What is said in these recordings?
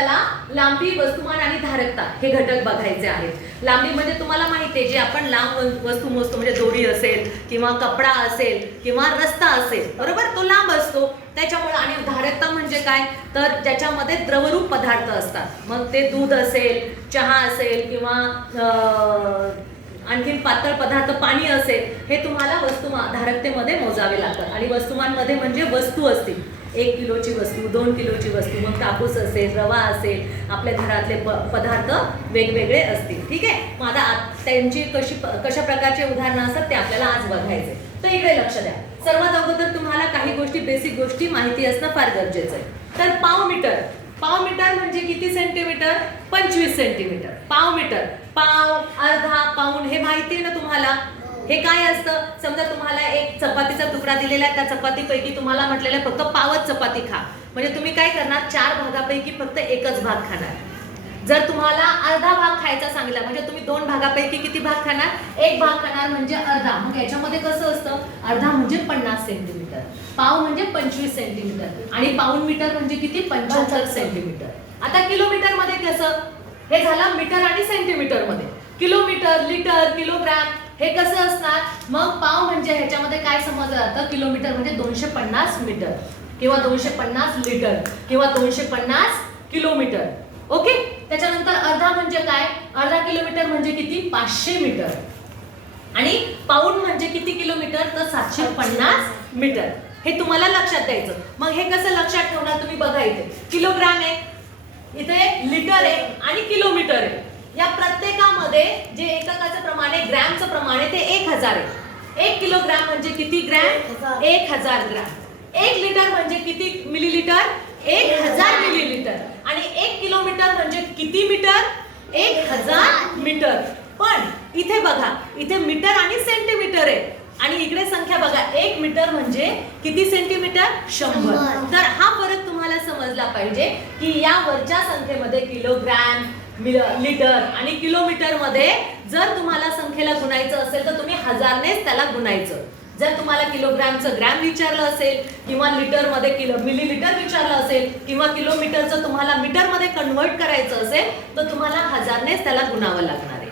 आपल्याला लांबी, वस्तुमान आणि धारकता हे घटक बघायचे आहेत. लांबी म्हणजे तुम्हाला माहिती आहे, जे आपण लांब वस्तू मोजतो म्हणजे दोरी असेल किंवा कपडा असेल किंवा रस्ता असेल, बरोबर, तो लांब असतो त्याच्यामुळे. आणि धारकता म्हणजे काय, तर ज्याच्यामध्ये द्रवरूप पदार्थ असतात, मग ते दूध असेल, चहा असेल किंवा आणखीन पातळ पदार्थ पाणी असेल, हे तुम्हाला धारकतेमध्ये मोजावे लागतात. आणि वस्तुमानमध्ये म्हणजे वस्तू असतील, 1 किलोची वस्तू, 2 किलोची वस्तू, मग कापूस असेल, रवा असेल, आपल्या घरातले पदार्थ वेगवेगळे असतील. ठीक आहे. मग आता त्यांची कशा प्रकारचे उदाहरणं असतात ते आपल्याला आज बघायचे. तर इकडे लक्ष द्या. सर्वात अगोदर तुम्हाला काही गोष्टी, बेसिक गोष्टी माहिती असणं फार गरजेचं आहे. तर पाव मीटर, पाव मीटर म्हणजे किती सेंटीमीटर? 25 सेंटीमीटर. पाव मीटर, पाव, अर्धा, पाऊण हे माहिती आहे ना तुम्हाला. हे काय असतं, समजा तुम्हाला एक चपातीचा तुकडा दिलेला आहे, त्या चपातीपैकी तुम्हाला म्हटलेलं आहे फक्त पावच चपाती खा, म्हणजे तुम्ही काय करणार, 4 भागापैकी फक्त एकच भाग खाणार. जर तुम्हाला अर्धा भाग खायचा सांगितला म्हणजे तुम्ही 2 भागापैकी किती भाग खाणार? 1 भाग खाणार म्हणजे अर्धा. मग याच्यामध्ये कसं असतं, अर्धा म्हणजे 50 सेंटीमीटर, पाव म्हणजे 25 सेंटीमीटर आणि पाऊण मीटर म्हणजे किती? 75 सेंटीमीटर. आता किलोमीटर मध्ये कसं, हे झालं मीटर आणि सेंटीमीटर मध्ये. किलोमीटर, लिटर, किलोग्राम हे कसं असणार, मग पाव म्हणजे ह्याच्यामध्ये काय समजलं जातं, किलोमीटर म्हणजे 250 मीटर किंवा 250 लिटर किंवा 250 किलोमीटर. ओके. त्याच्यानंतर अर्धा म्हणजे काय, अर्धा किलोमीटर म्हणजे किती? 500 मीटर. आणि पाऊण म्हणजे किती किलोमीटर? तर 750 मीटर. हे तुम्हाला लक्षात द्यायचं. मग हे कसं लक्षात ठेवणार तुम्ही, बघा इथे किलोग्राम आहे, इथे लिटर आहे आणि किलोमीटर आहे. या प्रत्येकामध्ये जे एककाचं प्रमाण आहे, ग्रॅमचं प्रमाण आहे, ते 1000 आहे. 1 किलोग्राम म्हणजे किती ग्रॅम? 1000 ग्रॅम. 1 लिटर म्हणजे किती मिलीलिटर? 1000 मिलीलिटर. आणि 1 किलोमीटर म्हणजे किती मीटर? 1000 मीटर. पण इथे बघा, इथे मीटर आणि सेंटीमीटर आहे आणि इकडे संख्या बघा, 1 मीटर म्हणजे किती सेंटीमीटर? 100. तर हा फरक तुम्हाला समजला पाहिजे की या वरच्या संख्येमध्ये किलोग्रॅम, लिटर आणि किलोमीटर मध्ये जर तुम्हाला संख्येला गुणायचं असेल तर तुम्ही 1000नेच त्याला गुणायचं. जर तुम्हाला किलोग्रॅमचं ग्रॅम विचारलं असेल किंवा लिटर मध्ये मिलीलिटर विचारलं असेल किंवा किलोमीटरचं तुम्हाला मीटर मध्ये कन्वर्ट करायचं असेल तर तुम्हाला 1000नेच त्याला गुणावं लागणार आहे.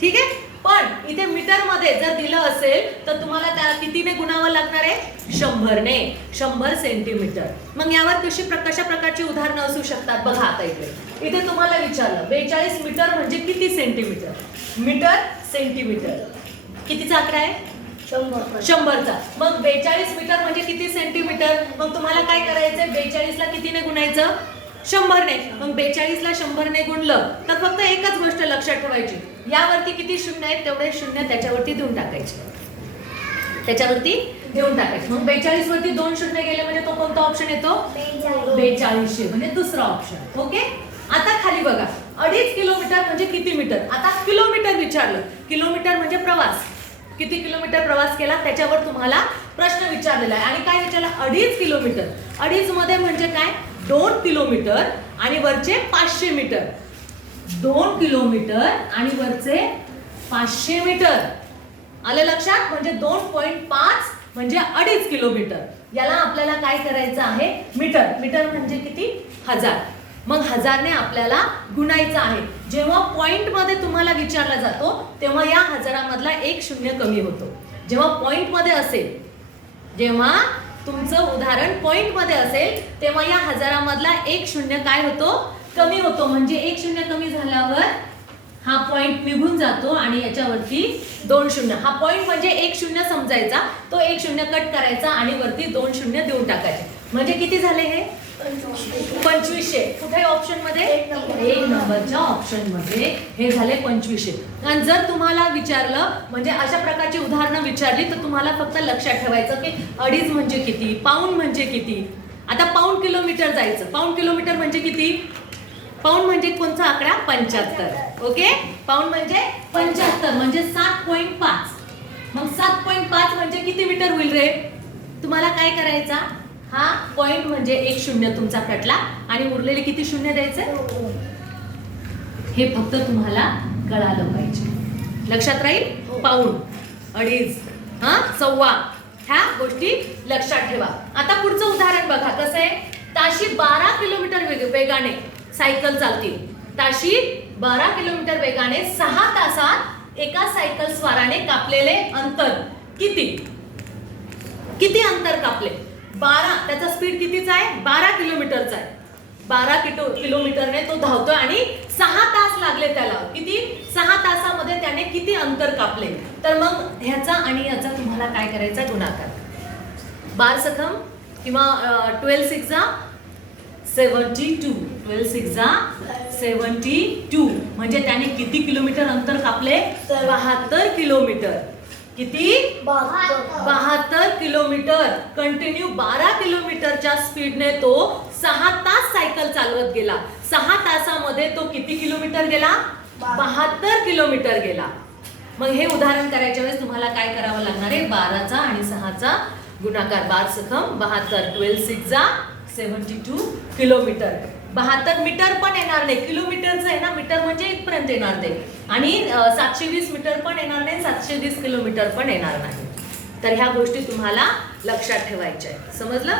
ठीक आहे. पण इथे मीटर मध्ये जर दिलं असेल तर तुम्हाला त्या कितीने गुणावं लागणार आहे? 100ने. 100 सेंटीमीटर. मग यावर कशा प्रकारची उदाहरणं असू शकतात बघा. आता इथे तुम्हाला विचारलं 42 मीटर म्हणजे किती सेंटीमीटर? मीटर, सेंटीमीटर कितीचा आकडा आहे? 100चा. मग 42 मीटर म्हणजे किती सेंटीमीटर? मग तुम्हाला काय करायचंय, 42ला कितीने गुणायचं? 100ने. मग 42ला 100ने गुणलं तर फक्त एकच गोष्ट लक्षात ठेवायची, यावरती किती शून्य आहेत तेवढे शून्य त्याच्यावरती देऊन टाकायचे, त्याच्यावरती देऊन टाकायचे. मग 42 वरती 2 शून्य गेले म्हणजे तो कोणता ऑप्शन येतो? 4200 म्हणजे दुसरा ऑप्शन. ओके. आता खाली बघा, 2.5 किलोमीटर म्हणजे किती मीटर? आता किलोमीटर विचारलं, किलोमीटर म्हणजे प्रवास, किती किलोमीटर प्रवास केला त्याच्यावर तुम्हाला प्रश्न विचारलेला आहे. आणि काय विचारलं? 2.5 किलोमीटर. 2.5 मध्ये म्हणजे काय? 2 किलोमीटर आणि वरचे 500 मीटर. 2 किलोमीटर आणि वरचे 500 मीटर. आलं लक्षात? म्हणजे 2.5 म्हणजे 2.5 किलोमीटर. याला आपल्याला काय करायचं आहे? मीटर. मीटर म्हणजे किती? 1000. मग 1000ने आपल्याला गुणायचं आहे. जेव्हा पॉइंट मध्ये तुम्हाला विचारला जातो तेव्हा या 1000मधला 1 शून्य कमी होतो. जेव्हा पॉइंट मध्ये असेल, जेव्हा तुमचं उदाहरण पॉइंट मध्ये असेल तेव्हा या 1000मधला 1 शून्य काय होतो? कमी होतो. म्हणजे 1 शून्य कमी झाल्यावर हा पॉइंट निघून जातो आणि याच्यावरती 2 शून्य. हा पॉइंट म्हणजे 1 शून्य समजायचा, तो 1 शून्य कट करायचा आणि वरती 2 शून्य देऊन टाकायचे. म्हणजे किती झाले हे? 2500. कुठे ऑप्शन मध्ये? 1 नंबरच्या ऑप्शन मध्ये हे झाले 2500. आणि जर तुम्हाला विचारलं म्हणजे अशा प्रकारची उदाहरणं विचारली तर तुम्हाला फक्त लक्षात ठेवायचं की 2.5 म्हणजे किती, पाऊंड म्हणजे किती. आता पाऊंड किलोमीटर जायचं. पाऊंड किलोमीटर म्हणजे किती? पाऊंड म्हणजे कोणता आकडा? 75. ओके. पाऊंड म्हणजे 75 म्हणजे 7.5. मग 7.5 म्हणजे किती मीटर होईल रे? तुम्हाला काय करायचा, हा पॉइंट म्हणजे 1 शून्य तुमचा कटला आणि उरलेले किती शून्य द्यायचे हे फक्त तुम्हाला कळालं पाहिजे. लक्षात राहील? पाऊंड, 2.5, सव्वा, ह्या गोष्टी लक्षात ठेवा. आता पुढचं उदाहरण बघा कसं आहे. ताशी 12 किलोमीटर वेगाने सायकल चालतील. ताशी 12 किलोमीटर वेगाने 6 तासात एका सायकल स्वाराने कापलेले अंतर किती? किती अंतर कापले? 12. त्याचा स्पीड कितीचा आहे? 12 किलोमीटरचा आहे. 12 किलोमीटरने तो धावतोय आणि 6 तास लागले त्याला. किती? 6 तासामध्ये त्याने किती अंतर कापले? तर मग ह्याचा आणि याचा तुम्हाला काय करायचा? गुणाकार. 12 सखम किंवा 12 6 72. 12 6 72 म्हणजे त्याने किती किलोमीटर अंतर कापले? 72 किलोमीटर. किती? 72 किलोमीटर. कंटिन्यू 12 किलोमीटरच्या स्पीडने तो 6 तास सायकल चालवत गेला. 6 तासामध्ये तो किती किलोमीटर गेला? 72 किलोमीटर गेला. मग हे उदाहरण करायच्या वेळेस तुम्हाला काय करावं लागणार आहे? 12चा आणि 6चा गुणाकार. 12 सखम 72. 12 6 72 किलोमीटर. 72 मीटर पण येणार नाही, किलोमीटरचं आहे ना, मीटर म्हणजे इथपर्यंत येणार ते. आणि 720 मीटर पण येणार नाही, 720 किलोमीटर पण येणार नाही. तर ह्या गोष्टी तुम्हाला लक्षात ठेवायच्या आहेत. समजलं?